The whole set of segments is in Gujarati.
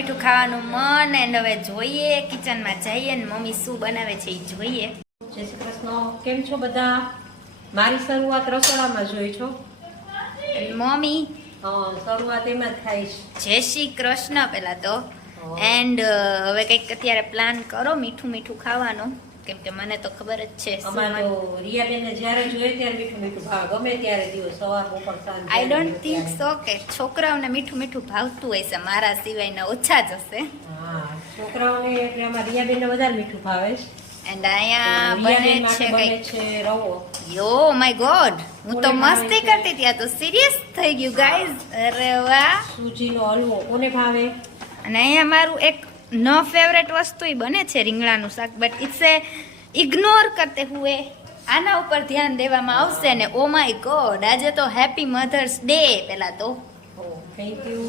મીઠું ખાવાનું મન એન્ડ હવે જોઈએ કિચનમાં જઈએ ને મમ્મી શું બનાવે છે એ જોઈએ. જય શ્રી કૃષ્ણ. કેમ છો બધા? મારી શરૂઆત રસોડામાં જોઈ છો. મમ્મી શરૂઆત એમાં જ થાય છે. જય શ્રી કૃષ્ણ પેલા તો. એન્ડ હવે કંઈક અત્યારે પ્લાન કરો મીઠું મીઠું ખાવાનું, કેમ કે મને તો ખબર જ છે. અમારે તો રિયાબેનને જ્યારે જોઈએ ત્યારે મીઠું મીઠું ભાવે, ગમે ત્યારે દિવસ સવાર બપોર સાંજ. આઈ ડોન્ટ થિંક સો કે છોકરાઓને મીઠું મીઠું ભાવતું હોય છે, મારા સિવાયના ઓછા જ હશે. હા, છોકરાઓને એટલે અમારે રિયાબેનને વધારે મીઠું ભાવે છે. એન્ડ અહીંયા બને છે બને કંઈક. છે રવો. યો માય ગોડ, હું તો મસ્તી કરતી હતી, આ તો સિરિયસ થઈ ગયું ગાઈઝ. અરે વાહ. સૂજીનો હલવો કોને ભાવે? અને અહીંયા મારું એક ન ફેવરેટ વસ્તુ બને છે રીંગણાનું શાક, બટ ઇટ્સ એ ઇગ્નોર કરતે હુએ આના ઉપર ધ્યાન દેવામાં આવશે ને. ઓ માય ગોડ, આજે તો હેપી મધર્સ ડે. પેલા તો થેન્ક યુ.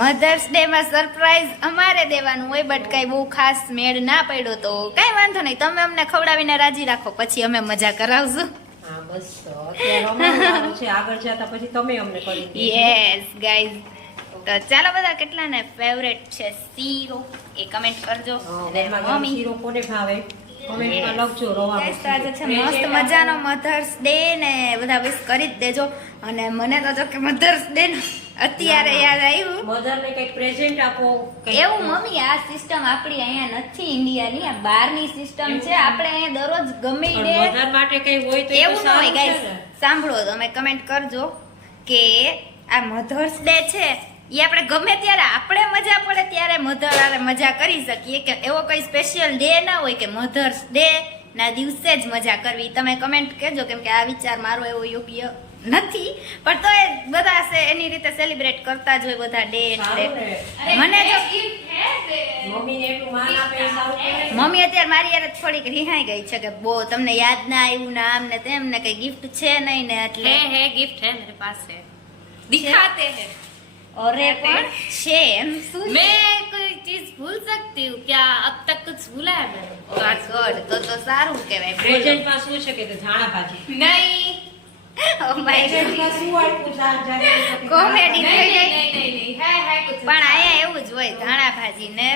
મધર્સ ડે માં સરપ્રાઈઝ અમારે દેવાનું હોય, બટ કઈ બહુ ખાસ મેળ ના પડ્યો તો કઈ વાંધો નહીં, તમે અમને ખવડાવીને રાજી રાખો, પછી અમે મજા કરાવશું. હા બસ, અત્યારે અમારું છે, આગળ જતા પછી તમે અમને કરી દેજો. Yes guys. તો ચાલો બધા કેટલાને ફેવરેટ છે શીરો એ કમેન્ટ કરજો. અને મમ્મી શીરો કોને ભાવે કમેન્ટમાં લખજો. રવા Guys, તો આજે છે મસ્ત મજાનો મધર્સ ડે ને બધા વિશ કરી જ દેજો. અને મને તો જો કે મધર્સ ડે અત્યારે યાદ આવ્યું. મધરને કઈક પ્રેઝન્ટ આપો. એવું મમ્મી, આ સિસ્ટમ આપણી અહીંયા નથી ઇન્ડિયાની, આ બહારની સિસ્ટમ છે. આપણે અહીંયા દરરોજ ગમે ડે મધર માટે કઈ હોય તો એવું ન હોય. ગાઈસ સાંભળો, તમે કમેન્ટ કરજો કે આ મધર્સ ડે છે એ આપણે ગમે ત્યારે આપણે મજા પડે ત્યારે મધર આરે મજા કરી શકીએ, કે એવો કોઈ સ્પેશિયલ ડે ના હોય કે મધર્સ ડે ના દિવસે જ મજા કરવી. તમે કમેન્ટ કરજો, કેમ કે આ વિચાર મારો એવો યોગ્ય નથી, પણ તો એ બધા છે એની રીતે સેલિબ્રેટ કરતા જ હોય બધા ડે. એટલે મને જો મમ્મીને એટલું માન આપે એ સારું કહેવાય. મમ્મી અત્યારે મારી યાર થોડીક રિહાઈ ગઈ છે કે બો તમને યાદ ના આવ્યું ને આમ ને તેમ ને કઈ ગિફ્ટ છે નહીં ને, એટલે है गिफ्ट है मेरे पास है, दिखाते हैं. અરે પણ છે એમ શું? मैं कोई चीज भूल सकती हूँ क्या? अब तक कुछ भूला है मैंने? ગોડ, તો સારું કહેવાય. પ્રેઝન્ટમાં શું છે કે ધાણા ભાજી. नहीं ઓ માય ગોડ, પ્રેઝન્ટમાં શું આપ્યું? કોમેડી થઈ नहीं ગઈ. नहीं नहीं नहीं है कुछ. પણ આયા એવું જ હોય ધાણા ભાજી ને.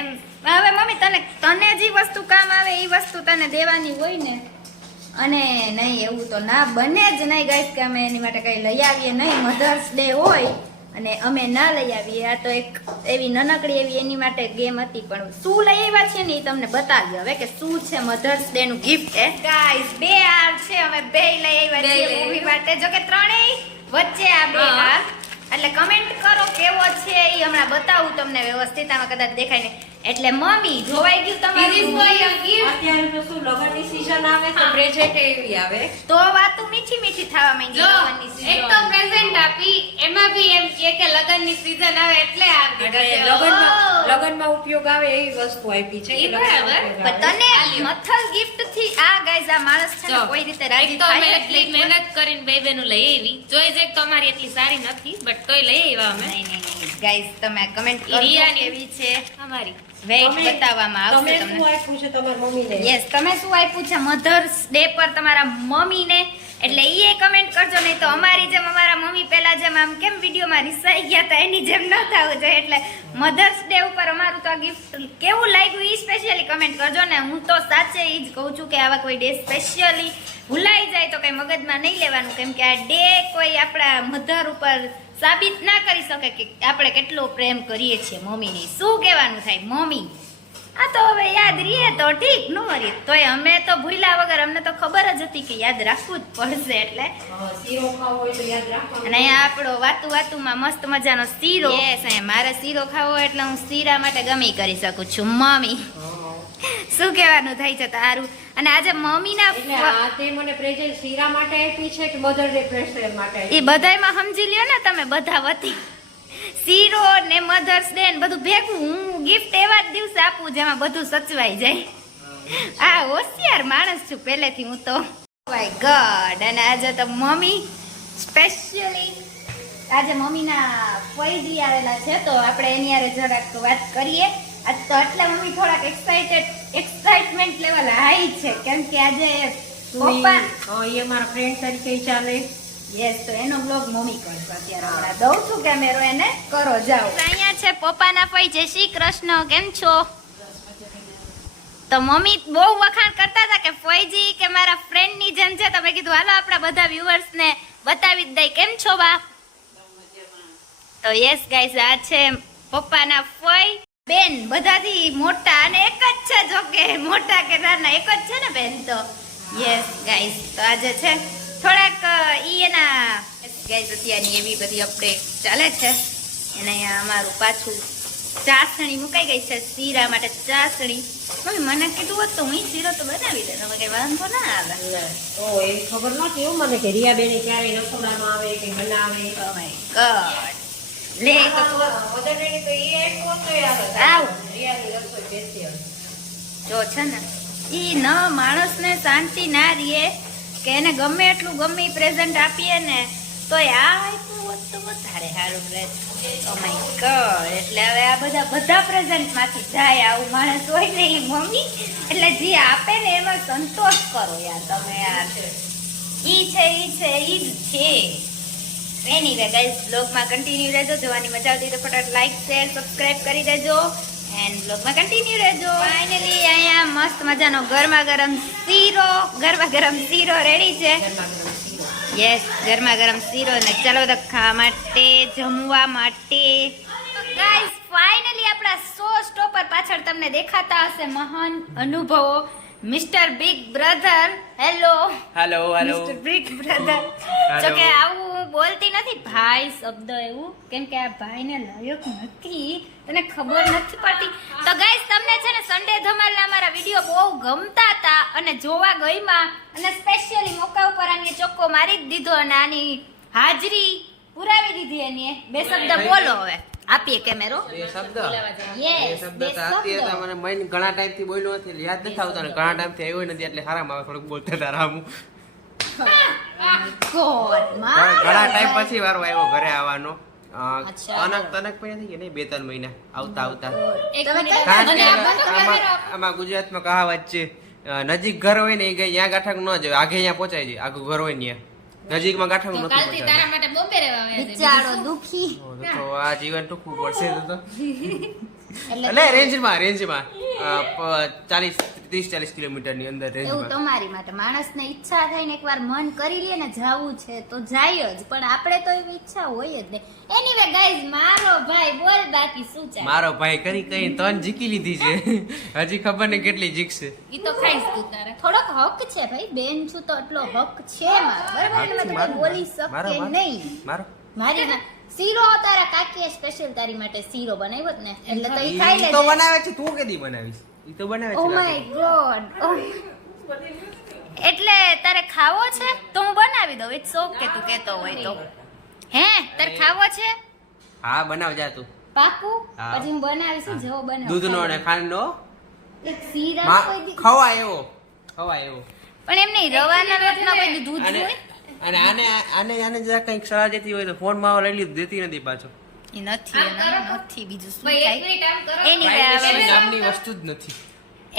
હવે મમ્મી તને જે વસ્તુ કામ આવે એ વસ્તુ તને દેવાની હોય ને. અને નહીં એવું તો ના બને જ નહીં ગાઈસ કે અમે એની માટે કઈ લઈ આવીએ નહીં. મધર્સ ડે હોય અને અમે ના લઈ આવીએ. આ તો એક એવી નાનકડી એવી એની માટે ગેમ હતી, પણ શું લઈ આવ્યા છે ને એ તમને બતાવી હવે કે શું છે મધર્સ ડે નું ગિફ્ટ. ગાઈસ બે હાર છે, અમે બે લઈ આવ્યા છીએ મૂવી માટે. જો કે ત્રણેય વચ્ચે આ બે હાર, એટલે કમેન્ટ કરો કેવો છે એ હમણાં બતાવું તમને વ્યવસ્થિત, આમાં કદાચ દેખાય ને. એટલે મમ્મી જોવાઈ ગયું તમારું. અત્યારે તો શું લગનની સીઝન આવે તો પ્રેઝન્ટ એવી આવે. તો વાતો મીઠી મીઠી થવા માંડી. જો લગ્નની season. એક તો પ્રેઝન્ટ આપી, એમાં બી એમ કે લગનની સીઝન આવે એટલે આપી. એટલે લગનમાં ઉપયોગ આવે એવી વસ્તુ આપી છે. ઈ બરાબર. પણ તને મથલ ગિફ્ટ થી આ ગાઈઝ આ માણસ છે ને જો, કોઈ રીતે એક રાજી તો થાય મેં જ એટલી નહીં. મહેનત કરીને બે બેનું લઈ આવી. ચોઈસ એક તો અમારી એટલી સારી નથી, બટ તોય લઈ આવ્યા અમે. નહીં ગાઈઝ તમે કમેન્ટ કરજો રિયાની. કેવી છે. અમારી વેઇટ બતાવવામાં આવશે તમે શું તમને. આપ્યું છે તમારી મમ્મીને? યસ, તમે શું આપ્યું છે મધર્સ ડે પર તમારા મમ્મીને, એટલે ઈ એ કમેન્ટ કરજો. નહીં તો અમારી જેમ અમારા મમ્મી પહેલા જેમ આમ કેમ વિડીયોમાં રિસાઈ ગયા હતા એની જેમ ન થવું જોઈએ. એટલે મધર્સ ડે ઉપર અમારું તો આ ગિફ્ટ કેવું લાગ્યું ઈ સ્પેશિયલી કમેન્ટ કરજો ને. હું તો સાચે ઈ જ કહું છું કે આવા કોઈ ડે સ્પેશિયલી ભૂલાઈ જાય તો કઈ મગજમાં નહીં લેવાનું, કેમ કે આ ડે કોઈ આપણા મધર ઉપર સાબિત ના કરી શકે કે આપણે કેટલો પ્રેમ કરીએ છીએ મમ્મીની. શું કહેવાનું થાય મમ્મી? આ તો હવે યાદ રહીએ તો ઠીક, ન રહીએ તોય અમે તો ભૂલ્યા વગર, અમને તો ખબર જ હતી કે યાદ રાખવું જ પડશે. એટલે શીરો ખાવો હોય તો યાદ રાખવાનું. અને અહીંયા આપણો વાતુમાં મસ્ત મજાનો શીરો. યસ, અહીંયા મારે શીરો ખાવો હોય એટલે હું શીરા માટે ગમી કરી શકું છું મમ્મી. શું કહેવાનું થાય છે તારું? અને આજે મમ્મીના એટલે આ તે મને પ્રેઝન્ટ શીરા માટે આપી છે કે મધર ડે પ્રેઝન્ટ માટે આપી? એ બધાયમાં સમજી લ્યો ને તમે બધા વતી. શીરો ને મધર્સ ડે ને બધું ભેગું હું ગિફ્ટ એવા જ દિવસે આપું જેમાં બધું સચવાઈ જાય. આ હોશિયાર માણસ છું પહેલેથી હું તો. My God. અને આજે તો મમ્મી સ્પેશિયલી આજે મમ્મીના ફઈજી આવેલા છે, તો આપણે એની હારે જરાક વાત કરીએ. આજ તો એટલે મમ્મી થોડાક એક્સાઇટમેન્ટ લેવલ હાઈ છે, કેમ કે આજે પપ્પા એ અમારા ફ્રેન્ડ તરીકે ચાલે. યસ તો એનો બ્લોગ મમ્મી કરશે અત્યારે હમણાં દઉં છું કેમેરો એને કરો જાઓ અહીંયા છે પપ્પાના ફઈ જય શ્રી કૃષ્ણ કેમ છો તો મમ્મી બહુ વખાણ કરતા હતા કે ફઈજી કે મારા ફ્રેન્ડ ની જેમ છે તમે કીધું હાલો આપણા બધા વ્યુઅર્સ ને બતાવી જ દઈ કેમ છો બા તો યસ ગાઈસ આ છે પપ્પાના ફઈ બેન બધાથી મોટા અને એક જ છે જો કે મોટા કે નાના એક જ છે ને બેન તો યસ ગાઈસ તો આજે છે થોડાક એના ગાઈસ અત્યારની એવી બધી અપડેટ ચાલે છે અને અહીંયા અમારું પાછું ચાસણી મુકાઈ ગઈ છે શીરા માટે ચાસણી મમ્મી મને કીધું હોત તો હું શીરો તો બનાવી દે તમે કઈ વાંધો ના આવે તો એવી ખબર નથી એવું મને કે રિયા બેને ક્યારે રસોડામાં આવે કે બનાવે ઓ માય ગોડ લે તો મદરની તો એ એક વસ્તુ આવે આવ રિયાની રસોઈ બેસી આવે જો છે ને ઈ ન માણસને શાંતિ ના રહે કે એને ગમે એટલું ગમે પ્રેઝન્ટ આપીએ ને તોય આ આપ્યું હોત તો વધારે સારું રહે ઓ માય ગોડ એટલે હવે આ બધા પ્રેઝન્ટ માંથી જાય આવું માણસ હોય ને ઈ મમ્મી એટલે જે આપે ને એમાં સંતોષ કરો યાર તમે યાર ઈ જ છે એનીવે ગાઈસ બ્લોગમાં કન્ટિન્યુ રહેજો જોવાની મજા આવતી તો ફટાફટ લાઈક શેર સબસ્ક્રાઇબ કરી દેજો એન્ડ બ્લોગમાં કન્ટિન્યુ રહેજો ફાઇનલી અહીંયા મસ્ત મજાનો ગરમા ગરમ શીરો રેડી છે યસ ગરમા ગરમ શીરો ને ચાલો તો ખાવા માટે જમવા માટે ગાઈસ ફાઇનલી આપણા 100 સ્ટોપર પાછળ તમને દેખાતા હશે મહાન અનુભવો mister big brother hello mister big brother જો કે આવું હું બોલતી નથી ભાઈ શબ્દ એવું કેમ કે આ ભાઈને લાયક નથી તને ખબર નથી પડતી તો ગાઈસ તમને છે ને સન્ડે ધમાલના અમારા વિડીયો બહુ ગમતા હતા અને જોવા ગઈમાં અને સ્પેશિયલી મોકા ઉપર આને ચોખ્ખો મારી જ દીધો અને આની હાજરી પુરાવી દીધી એની બે શબ્દ બોલો હવે આપીએ કેમેરો એ શબ્દ યસ તો આતી હતા મને મહિને ઘણા ટાઈમ થી બોલ્યો નથી એટલે યાદ નથી આવતા ને ઘણા ટાઈમ થી આવ્યો નથી એટલે હારામાં આવે થોડુંક બોલતા હતા રામુ ગોડ ઘણા ટાઈમ પછી વારો આવ્યો ઘરે આવવાનો અચ્છા. તનક પછી થઈ ગયા નહીં 2-3 મહિના આવતા એક તમે મિનિટ. કારણ કે અને આમાં ગુજરાતમાં કહાવત છે નજીક ઘર હોય ને એ ત્યાં ગાંઠક ન જાય આગે અહીંયા પહોંચાય જાય આગું ઘર હોય ને નજીકમાં ગાંઠક તો નથી કાલથી તારા પહોંચાડતું. માટે બોમ્બે રહેવા આવ્યા છે. બિચારો દુખી તો આ જીવન ટૂંકવું પડશે તો એટલે એટલે રેન્જમાં 30-40 કિલોમીટરની અંદર એવું રેન્જમાં તમારી માટે માણસને ઈચ્છા થાય ને એકવાર મન કરી લે ને જાવું છે તો જાય જ પણ આપણે તો એવી ઈચ્છા હોય જ નહીં એનીવે ગાઈઝ મારો ભાઈ બોલ બાકી શું ચાલે મારો ભાઈ કરી કઈ તન જીકી લીધી છે હજી ખબર ને કેટલી જીકશે ઈ તો ખાઈશ તું તારે. થોડોક હક છે ભાઈ બેન છું તો એટલો હક છે મારો બરાબર એટલે મેં તમને બોલી શકે નહીં મારો મારી ના શીરો તારા કાકીએ સ્પેશિયલ તારી માટે શીરો બનાવ્યો જ ને એટલે તો ઈ ખાઈ ઈ તો લેજે બનાવે છે તું કેદી બનાવીશ ઈ તો બનાવે ઓ છે માય ગોડ એટલે તારે ખાવો છે તો હું બનાવી દઉં ઇટ્સ ઓકે તું કહેતો હોય તો હે તારે ખાવો છે હા બનાવ જા તું પાકું હા. પછી હું બનાવીશું જેવો બનાવ દૂધનો ને ખાંડનો એક શીરા કોઈ દી- ખવાય એવો પણ એમ નહીં રવાના લોટમાં કોઈ દી દૂધ અને હોય અને આને જરા કંઈક સલાહ દેતી હોય તો ફોન માં લઈ લીધું દેતી નથી પાછો એ નથી એનામાં નથી બીજું શું ભાઈ, એક થાય મિનિટ આમ કરો. એની પ્રાઇવેસી નામની વસ્તુ જ નથી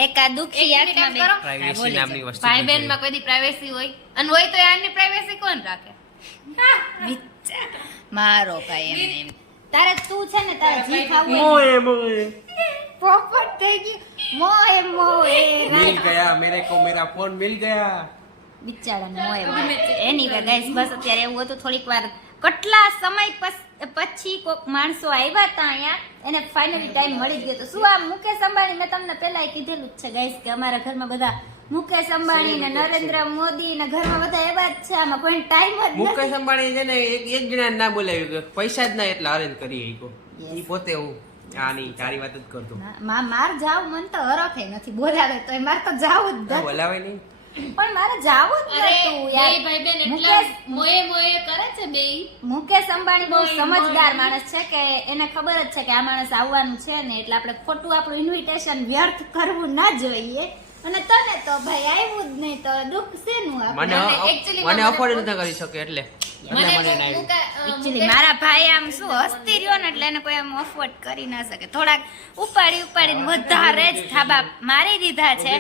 એક આ દુખી એક મિનિટ આમ આંખમાં કરો. બે- પ્રાઇવેસી બોલી નામની વસ્તુ ભાઈ જ બહેન નથી. માં કોઈ દી પ્રાઇવેસી હોય અને હોય તો યારની પ્રાઇવેસી કોણ રાખે વિચાર. મારો ભાઈ એમને એમ તારે તું છે ને તારે જી ખાવું મોએ પોપટ થઈ ગયું મોએ મિલ ગયા મેરે કો મેરા ફોન મિલ ગયા બિચારાને મોએ એનીવે ગાઈસ બસ અત્યારે એવું હતું થોડીક વાર કેટલા સમય પછી કોક માણસો આવ્યા હતા અહીંયા એને ફાઇનલી ટાઈમ મળી ગયો તો શું આ મુકેશ અંબાણી મેં તમને પહેલા કીધેલું જ છે ગાઈસ કે અમારા ઘરમાં બધા મુકેશ અંબાણી ને નરેન્દ્ર મોદી ને ઘરમાં બધા એવા જ છે આમાં કોઈ ટાઈમ જ નથી મુકેશ અંબાણી છે ને એક જણા ના બોલાવ્યું કે પૈસા જ ના એટલા અરેન્જ કરી શકો Yes. ઈ પોતે હું આની તારી વાત જ કરતો માર જાવ મન તો હરખે નથી બોલાવે તો મારે તો જાવું જ નથી બોલાવે નહીં પણ મારે જાવું જ અરે નતું બે યાર ભાઈ બેન એટલા મુકેશ મોએ મોએ કરે છે બેય. મુકેશ અંબાણી બહુ સમજદાર માણસ છે કે એને ખબર જ છે કે આ માણસ આવવાનું છે ને એટલે આપણે ખોટું આપણું ઇન્વિટેશન વ્યર્થ કરવું ના જોઈએ અને તને તો ભાઈ આવ્યું જ નહીં તો દુઃખ શેનું આપણે? મને અફોર્ડ નથી કરી શકે એટલે મને ના આવ્યું. Actually મારા ભાઈ આમ શું હસ્તી રહ્યો ને એટલે એને કોઈ આમ અફોર્ડ કરી ના શકે થોડાક ઉપાડીને વધારે જ થાબા મારી દીધા છે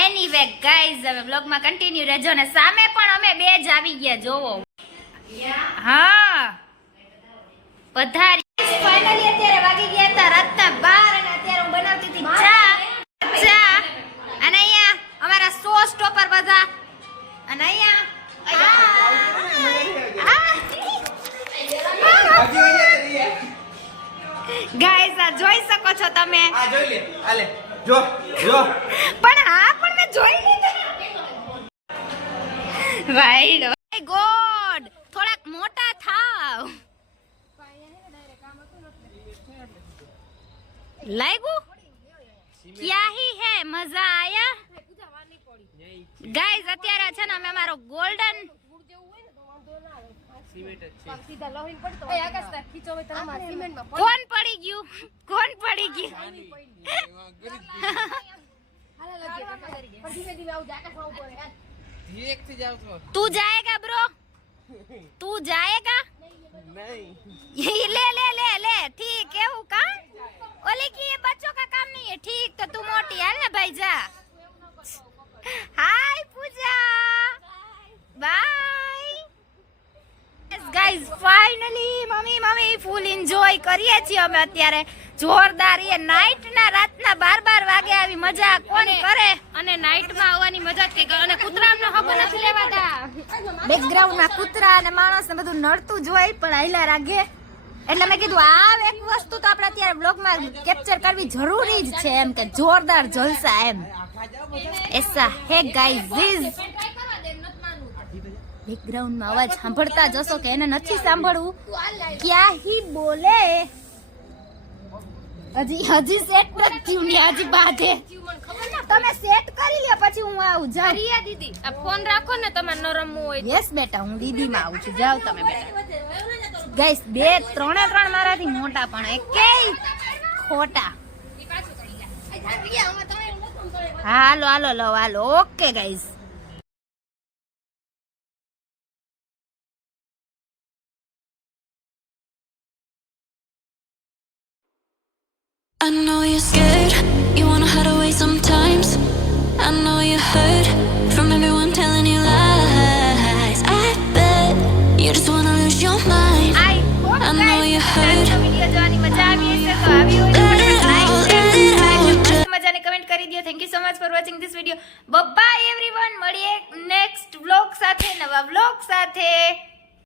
એનીવે ગાઈઝ હવે બ્લોગમાં કન્ટિન્યુ રહેજો ને સામે પણ અમે બે જ આવી ગયા જોવો હા પધારી ફાઇનલી અત્યારે વાગી ગયા હતા રાતના 12 અને અત્યારે હું બનાવતી હતી ચા અને અહીંયા અમારા સો સ્ટોપર બધા અને ગાઈસ આ જોઈ શકો છો તમે આ જોઈ લે આલે જો જો પણ પણ મેં જોઈ લીધું વાઈડ માય ગોડ થોડાક મોટા થાવ લાગ્યું ક્યા હી હે મજા આયા ગાઈસ અત્યારે છે ને અમે અમારો ગોલ્ડન કોણ પડી ગયું તું જાયેગા બ્રો તું જાયેગા नहीं ले ले ले ले ठीक है वो का ओले की ये बच्चों का काम नहीं है ठीक तो तू मोटी है ना भाई जा hi Puja bye guys finally mummy full enjoy કરીએ છીએ અમે અત્યારે જોરદાર એ નાઈટ ના રાતના 12 વાગે આવી મજા કોણ કરે અને નાઈટ માં આવવાની મજા જ કઈ અને કૂતરાનો હક નથી લેવાતા બેકગ્રાઉન્ડ માં કૂતરા અને માણસ ને બધું નડતું જોઈ પણ આઈલા રાગે એટલે મેં કીધું આ એક વસ્તુ તો આપણે અત્યારે બ્લોગ માં કેપ્ચર કરવી જરૂરી જ છે એમ કે જોરદાર જલસા એમ એસા હે ગાઈઝ બેકગ્રાઉન્ડ માં અવાજ સાંભળતા જશો કે એને નથી સાંભળવું ક્યાં હી બોલે હજી સેટ નથી થયું ને હજી બાધે તમે સેટ કરી લ્યો પછી હું આવું જાઉં રિયા દીદી આ ફોન રાખો ને તમારે ન રમવું હોય યસ બેટા હું દીદી માં આવું છું જાવ તમે બેટા ગાઈસ 2-3 મારાથી મોટા પણ એકેય ખોટા હાલો હાલો લો હાલો okay guys I know you're scared, you wanna hide away sometimes. I know you hurt from everyone telling you lies. I bet you just wanna lose your mind. I know you hurt. Video જોવાની મજા આવી હશે તો આવી હોય તો મજાને કમેન્ટ કરી દો. Thank you so much for watching this video. By everyone. મળીએ નેક્સ્ટ વ્લોગ સાથે, નવા વ્લોગ સાથે.